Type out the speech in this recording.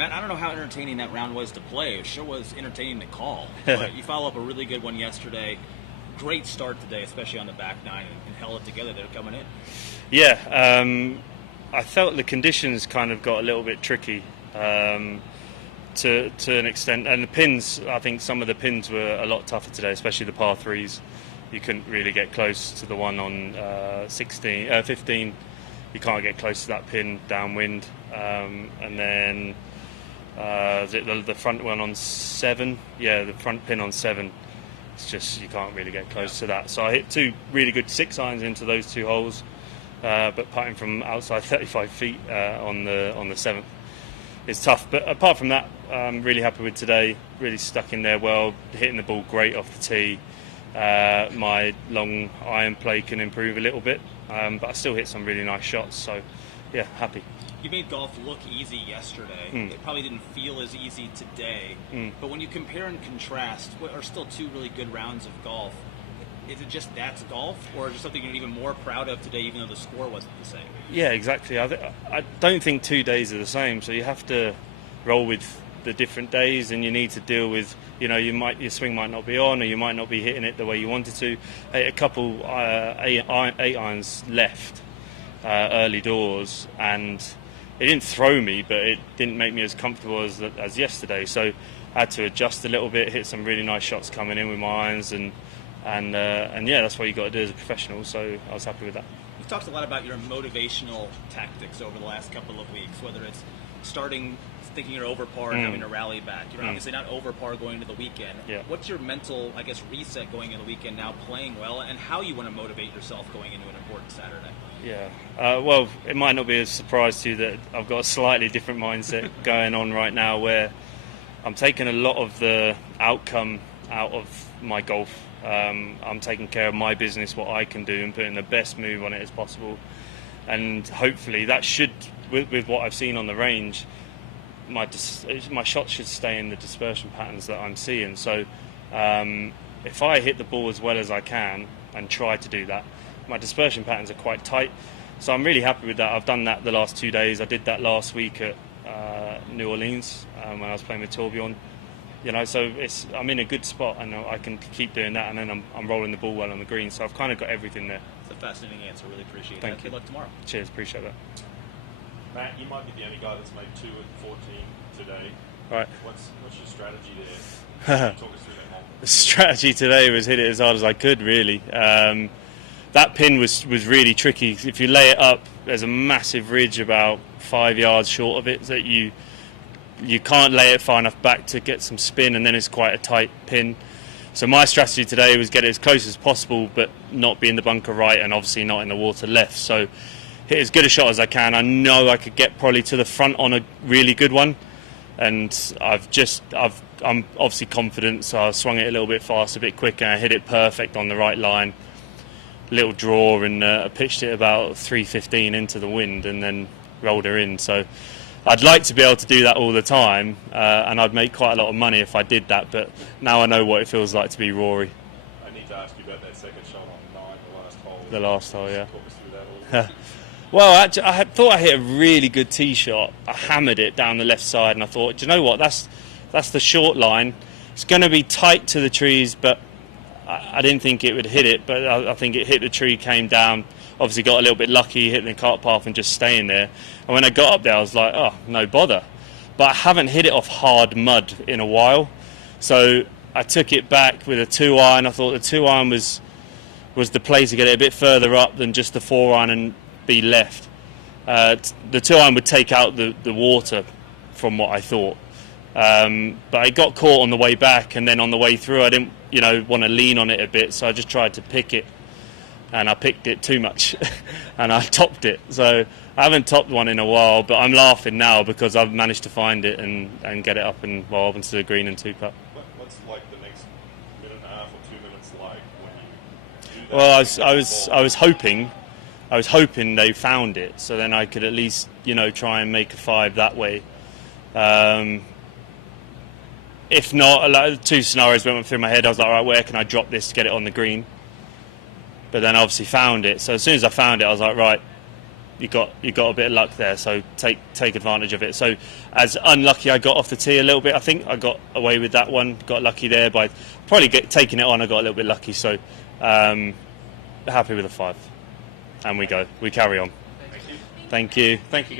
Matt, I don't know how entertaining that round was to play. It sure was entertaining to call. But you follow up a really good one yesterday. Great start today, especially on the back nine, and held it together. They're coming in. Yeah, I felt the conditions kind of got a little bit tricky to an extent. And the pins, I think some of the pins were a lot tougher today, especially the par threes. You couldn't really get close to the one on 15. You can't get close to that pin downwind. And then the front one on 7. Yeah, the front pin on 7. It's just you can't really get close to that. So I hit 2 really good 6-irons into those 2 holes, but putting from outside 35 feet on the 7th is tough. But apart from that, I'm really happy with today. Really stuck in there well, hitting the ball great off the tee. My long iron play can improve a little bit, but I still hit some really nice shots. So yeah, happy. You made golf look easy yesterday. It probably didn't feel as easy today. But when you compare and contrast, what are still 2 really good rounds of golf, is it just that's golf, or is there something you're even more proud of today, even though the score wasn't the same? Yeah, exactly. I don't think 2 days are the same, so you have to roll with the different days, and you need to deal with, your swing might not be on, or you might not be hitting it the way you wanted to. A couple 8-irons left early doors, and it didn't throw me, but it didn't make me as comfortable as yesterday. So I had to adjust a little bit, hit some really nice shots coming in with my irons, and yeah, that's what you got to do as a professional. So I was happy with that. You've talked a lot about your motivational tactics over the last couple of weeks, whether it's thinking you're over par and having to rally back. You're obviously not over par going into the weekend. Yeah. What's your mental, reset going into the weekend now, playing well, and how you want to motivate yourself going into an important Saturday? Yeah, well, it might not be a surprise to you that I've got a slightly different mindset going on right now, where I'm taking a lot of the outcome out of my golf. I'm taking care of my business, what I can do, and putting the best move on it as possible. And hopefully that should, with what I've seen on the range, my shots should stay in the dispersion patterns that I'm seeing. So if I hit the ball as well as I can and try to do that, my dispersion patterns are quite tight. So I'm really happy with that. I've done that the last 2 days. I did that last week at New Orleans when I was playing with Torbjorn. So I'm in a good spot, and I can keep doing that, and then I'm rolling the ball well on the green. So I've kind of got everything there. It's a fascinating answer. Really appreciate Thank that. you. Good luck tomorrow. Cheers. Appreciate that. Matt, you might be the only guy that's made 2 at 14 today. Right. What's your strategy there? Talk us through that more. The strategy today was hit it as hard as I could, really. That pin was really tricky. If you lay it up, there's a massive ridge about 5 yards short of it that you can't lay it far enough back to get some spin, and then it's quite a tight pin. So my strategy today was get it as close as possible, but not be in the bunker right, and obviously not in the water left. So hit as good a shot as I can. I know I could get probably to the front on a really good one, and I'm obviously confident, so I swung it a little bit fast, a bit quicker, and I hit it perfect on the right line. Little draw, and I pitched it about 315 into the wind, and then rolled her in. So I'd like to be able to do that all the time, and I'd make quite a lot of money if I did that, but now I know what it feels like to be Rory. I need to ask you about that second shot on 9, the last hole. The last hole, yeah. Talk us through that a little bit. Well, actually, I thought I hit a really good tee shot. I hammered it down the left side, and I thought, do you know what, that's the short line. It's going to be tight to the trees, but I didn't think it would hit it, but I think it hit the tree, came down, obviously got a little bit lucky, hit the cart path and just staying there. And when I got up there, I was like, oh, no bother. But I haven't hit it off hard mud in a while. So I took it back with a 2-iron. I thought the 2-iron was the play to get it a bit further up than just the 4-iron and be left. The 2-iron would take out the water from what I thought. But I got caught on the way back, and then on the way through I didn't want to lean on it a bit, so I just tried to pick it, and I picked it too much and I topped it. So I haven't topped one in a while, but I'm laughing now because I've managed to find it and get it up and up into the green and 2-putt. What's like the next minute and a half or 2 minutes like when you do that? Well, I was hoping they found it, so then I could at least try and make a 5 that way. If not, 2 scenarios went through my head. I was like, all right, where can I drop this to get it on the green? But then I obviously found it. So as soon as I found it, I was like, right, you got a bit of luck there. So take advantage of it. So as unlucky I got off the tee a little bit. I think I got away with that one. Got lucky there by probably taking it on. I got a little bit lucky. So happy with the 5, and we carry on. Thank you. Thank you.